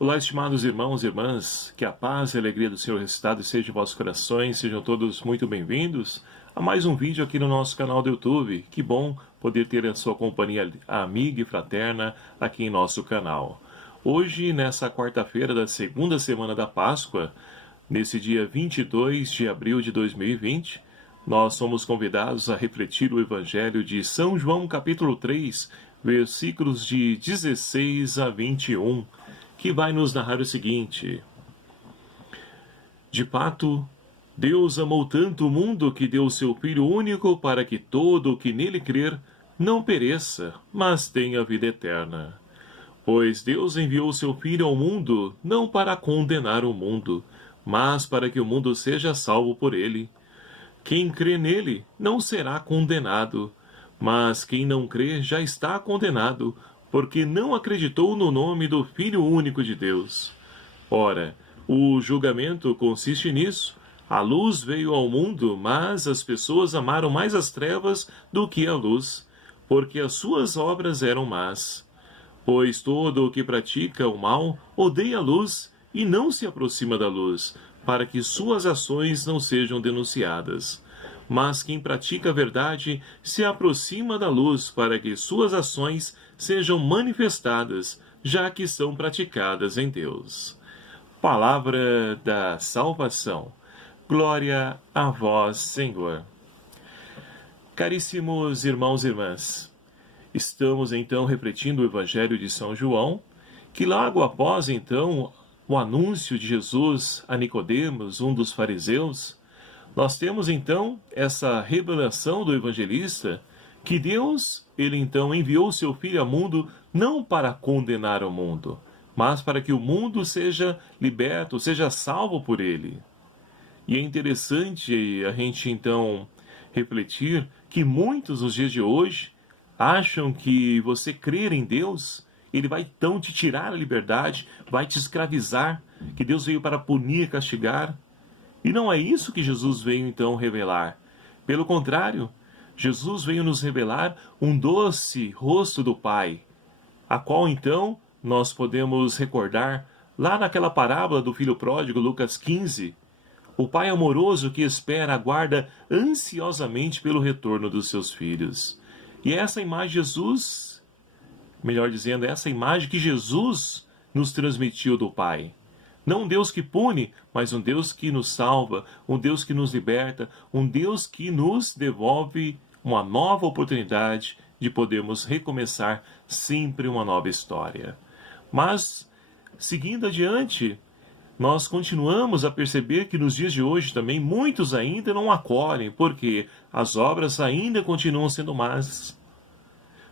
Olá, estimados irmãos e irmãs, que a paz e a alegria do Senhor ressuscitado esteja em vossos corações, sejam todos muito bem-vindos a mais um vídeo aqui no nosso canal do YouTube. Que bom poder ter a sua companhia amiga e fraterna aqui em nosso canal. Hoje, nessa quarta-feira da segunda semana da Páscoa, nesse dia 22 de abril de 2020, nós somos convidados a refletir o Evangelho de São João, capítulo 3, versículos de 16 a 21, que vai nos narrar o seguinte: De fato, Deus amou tanto o mundo que deu o seu Filho único para que todo o que nele crer não pereça, mas tenha vida eterna. Pois Deus enviou o seu Filho ao mundo não para condenar o mundo, mas para que o mundo seja salvo por ele. Quem crê nele não será condenado, mas quem não crê já está condenado, porque não acreditou no nome do Filho único de Deus. Ora, o julgamento consiste nisso. A luz veio ao mundo, mas as pessoas amaram mais as trevas do que a luz, porque as suas obras eram más. Pois todo o que pratica o mal odeia a luz e não se aproxima da luz, para que suas ações não sejam denunciadas. Mas quem pratica a verdade se aproxima da luz, para que suas ações sejam manifestadas, já que são praticadas em Deus. Palavra da salvação. Glória a vós, Senhor. Caríssimos irmãos e irmãs, estamos então refletindo o Evangelho de São João, que logo após então o anúncio de Jesus a Nicodemos, um dos fariseus, nós temos então essa revelação do evangelista que Deus, ele então enviou o seu Filho ao mundo não para condenar o mundo, mas para que o mundo seja liberto, seja salvo por ele. E é interessante a gente então refletir que muitos nos dias de hoje acham que você crer em Deus, ele vai então te tirar a liberdade, vai te escravizar, que Deus veio para punir, castigar. E não é isso que Jesus veio então revelar. Pelo contrário, Jesus veio nos revelar um doce rosto do Pai, a qual então nós podemos recordar lá naquela parábola do filho pródigo, Lucas 15. O Pai amoroso que espera, aguarda ansiosamente pelo retorno dos seus filhos. E essa imagem de Jesus, melhor dizendo, essa imagem que Jesus nos transmitiu do Pai. Não um Deus que pune, mas um Deus que nos salva, um Deus que nos liberta, um Deus que nos devolve uma nova oportunidade de podermos recomeçar sempre uma nova história. Mas, seguindo adiante, nós continuamos a perceber que nos dias de hoje também muitos ainda não acolhem, porque as obras ainda continuam sendo más.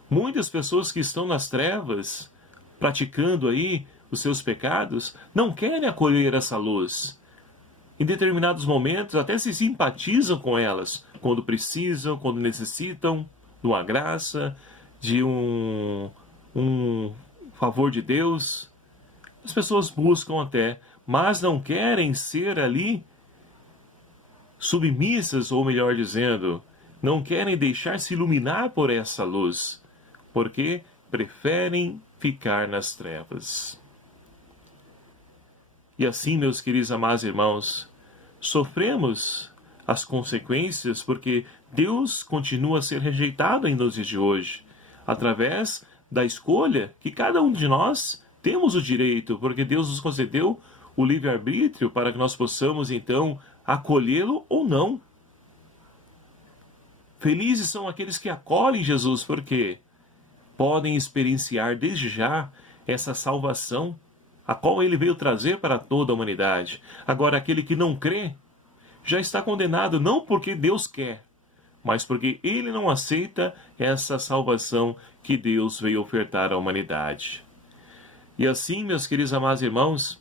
Muitas pessoas que estão nas trevas, praticando aí os seus pecados, não querem acolher essa luz. Em determinados momentos até se simpatizam com elas, quando precisam, quando necessitam de uma graça, de um favor de Deus. As pessoas buscam até, mas não querem ser ali submissas, ou melhor dizendo, não querem deixar-se iluminar por essa luz, porque preferem ficar nas trevas. E assim, meus queridos amados irmãos, sofremos as consequências porque Deus continua a ser rejeitado ainda nos dias de hoje, através da escolha que cada um de nós temos o direito, porque Deus nos concedeu o livre-arbítrio para que nós possamos então acolhê-lo ou não. Felizes são aqueles que acolhem Jesus, porque podem experienciar desde já essa salvação, a qual ele veio trazer para toda a humanidade. Agora, aquele que não crê, já está condenado não porque Deus quer, mas porque ele não aceita essa salvação que Deus veio ofertar à humanidade. E assim, meus queridos amados irmãos,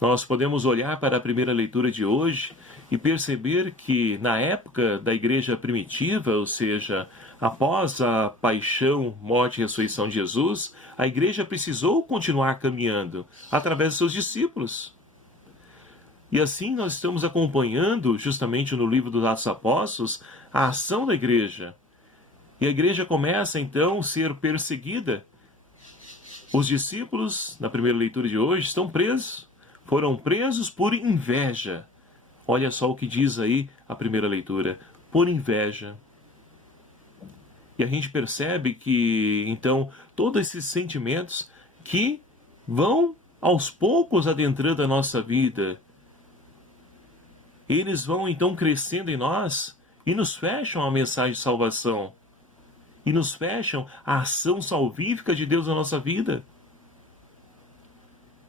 nós podemos olhar para a primeira leitura de hoje e perceber que na época da igreja primitiva, ou seja, após a paixão, morte e ressurreição de Jesus, a igreja precisou continuar caminhando através de seus discípulos. E assim nós estamos acompanhando, justamente no livro dos Atos Apóstolos, a ação da igreja. E a igreja começa então a ser perseguida. Os discípulos, na primeira leitura de hoje, estão presos. Foram presos por inveja. Olha só o que diz aí a primeira leitura. Por inveja. E a gente percebe que, então, todos esses sentimentos que vão aos poucos adentrando a nossa vida, eles vão então crescendo em nós e nos fecham a mensagem de salvação. E nos fecham a ação salvífica de Deus na nossa vida.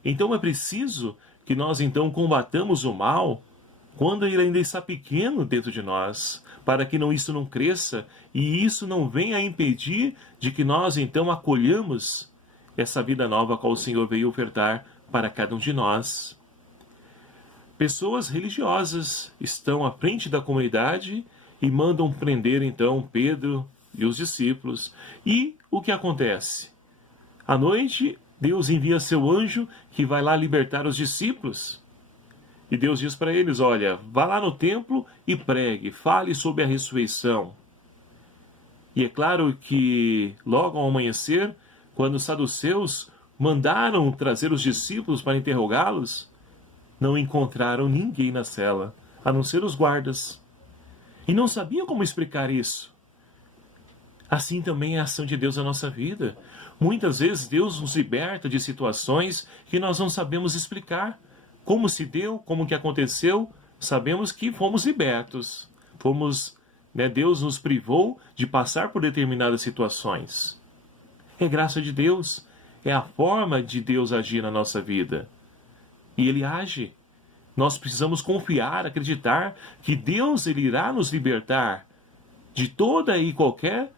Então é preciso que nós então combatamos o mal quando ele ainda está pequeno dentro de nós, para que isso não cresça e isso não venha a impedir de que nós então acolhamos essa vida nova a qual o Senhor veio ofertar para cada um de nós. Pessoas religiosas estão à frente da comunidade e mandam prender então Pedro e os discípulos. E o que acontece? À noite, Deus envia seu anjo que vai lá libertar os discípulos. E Deus diz para eles, olha, vá lá no templo e pregue, fale sobre a ressurreição. E é claro que logo ao amanhecer, quando os saduceus mandaram trazer os discípulos para interrogá-los, não encontraram ninguém na cela, a não ser os guardas. E não sabiam como explicar isso. Assim também é a ação de Deus na nossa vida. Muitas vezes Deus nos liberta de situações que nós não sabemos explicar. Como se deu, como que aconteceu, sabemos que fomos libertos. Deus nos privou de passar por determinadas situações. É graça de Deus, é a forma de Deus agir na nossa vida. E Ele age. Nós precisamos confiar, acreditar que Deus Ele irá nos libertar de toda e qualquer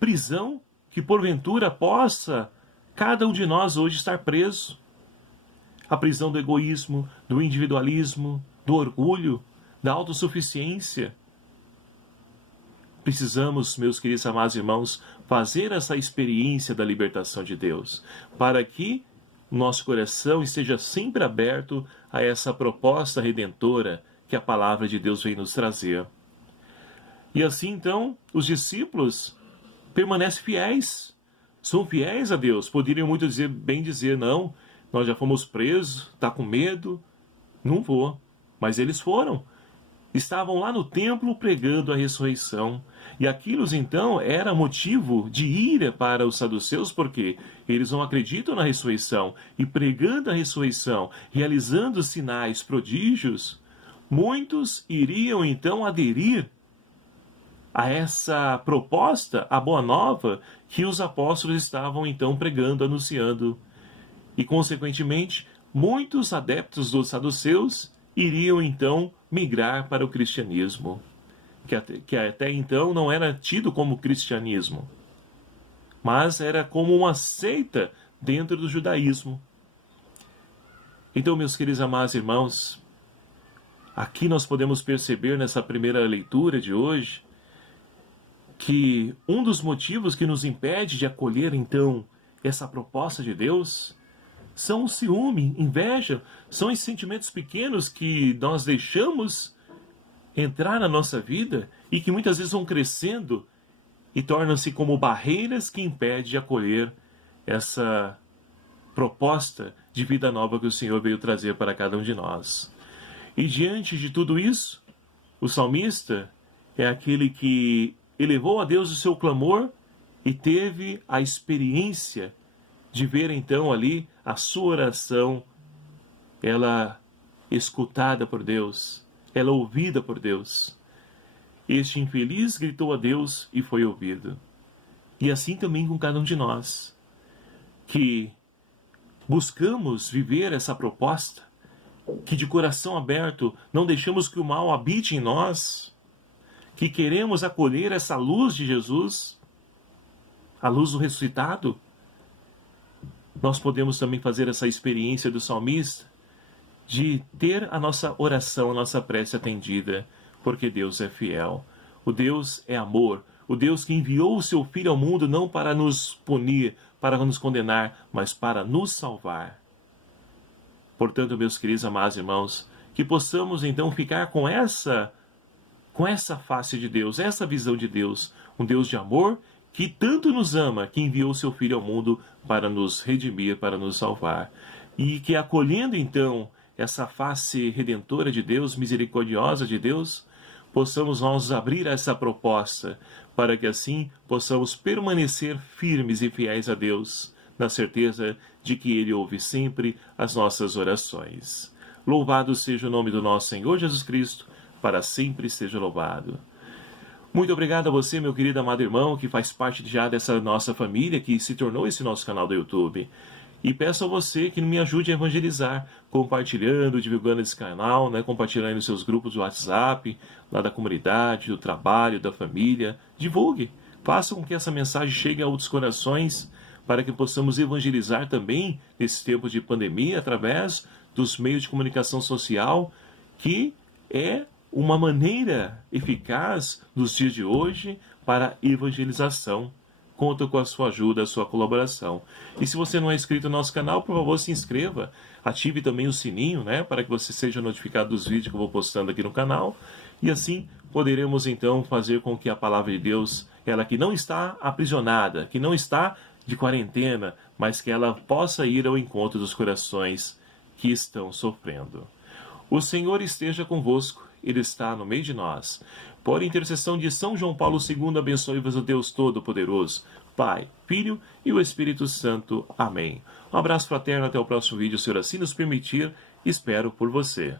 prisão que porventura possa cada um de nós hoje estar preso. A prisão do egoísmo, do individualismo, do orgulho, da autossuficiência. Precisamos, meus queridos amados irmãos, fazer essa experiência da libertação de Deus, para que o nosso coração esteja sempre aberto a essa proposta redentora que a palavra de Deus vem nos trazer. E assim, então, os discípulos permanecem fiéis, são fiéis a Deus. Poderiam muito bem dizer, não, nós já fomos presos, está com medo, não vou. Mas eles foram. Estavam lá no templo pregando a ressurreição. E aquilo, então, era motivo de ira para os saduceus, porque eles não acreditam na ressurreição. E pregando a ressurreição, realizando sinais, prodígios, muitos iriam, então, aderir a essa proposta, a boa nova, que os apóstolos estavam, então, pregando, anunciando. E, consequentemente, muitos adeptos dos saduceus iriam, então, migrar para o cristianismo, que até então não era tido como cristianismo, mas era como uma seita dentro do judaísmo. Então, meus queridos amados irmãos, aqui nós podemos perceber nessa primeira leitura de hoje que um dos motivos que nos impede de acolher, então, essa proposta de Deus são o ciúme, inveja, são esses sentimentos pequenos que nós deixamos entrar na nossa vida e que muitas vezes vão crescendo e tornam-se como barreiras que impedem de acolher essa proposta de vida nova que o Senhor veio trazer para cada um de nós. E diante de tudo isso, o salmista é aquele que elevou a Deus o seu clamor e teve a experiência de ver então ali a sua oração, ela escutada por Deus, ela ouvida por Deus. Este infeliz gritou a Deus e foi ouvido. E assim também com cada um de nós, que buscamos viver essa proposta, que de coração aberto não deixamos que o mal habite em nós, que queremos acolher essa luz de Jesus, a luz do ressuscitado. Nós podemos também fazer essa experiência do salmista de ter a nossa oração, a nossa prece atendida, porque Deus é fiel. O Deus é amor. O Deus que enviou o seu Filho ao mundo não para nos punir, para nos condenar, mas para nos salvar. Portanto, meus queridos amados irmãos, que possamos então ficar com essa face de Deus, essa visão de Deus, um Deus de amor que tanto nos ama, que enviou seu Filho ao mundo para nos redimir, para nos salvar. E que acolhendo então essa face redentora de Deus, misericordiosa de Deus, possamos nós abrir essa proposta, para que assim possamos permanecer firmes e fiéis a Deus, na certeza de que Ele ouve sempre as nossas orações. Louvado seja o nome do nosso Senhor Jesus Cristo, para sempre seja louvado. Muito obrigado a você, meu querido amado irmão, que faz parte já dessa nossa família, que se tornou esse nosso canal do YouTube. E peço a você que me ajude a evangelizar, compartilhando, divulgando esse canal, compartilhando nos seus grupos do WhatsApp, lá da comunidade, do trabalho, da família. Divulgue, faça com que essa mensagem chegue a outros corações, para que possamos evangelizar também nesse tempo de pandemia, através dos meios de comunicação social, que é uma maneira eficaz nos dias de hoje para evangelização. Conto com a sua ajuda, a sua colaboração. E se você não é inscrito no nosso canal, por favor, se inscreva. Ative também o sininho, para que você seja notificado dos vídeos que eu vou postando aqui no canal. E assim poderemos então fazer com que a palavra de Deus, ela que não está aprisionada, que não está de quarentena, mas que ela possa ir ao encontro dos corações que estão sofrendo. O Senhor esteja convosco. Ele está no meio de nós. Por intercessão de São João Paulo II, abençoe-vos o Deus Todo-Poderoso, Pai, Filho e o Espírito Santo. Amém. Um abraço fraterno, até o próximo vídeo, se assim nos permitir. Espero por você.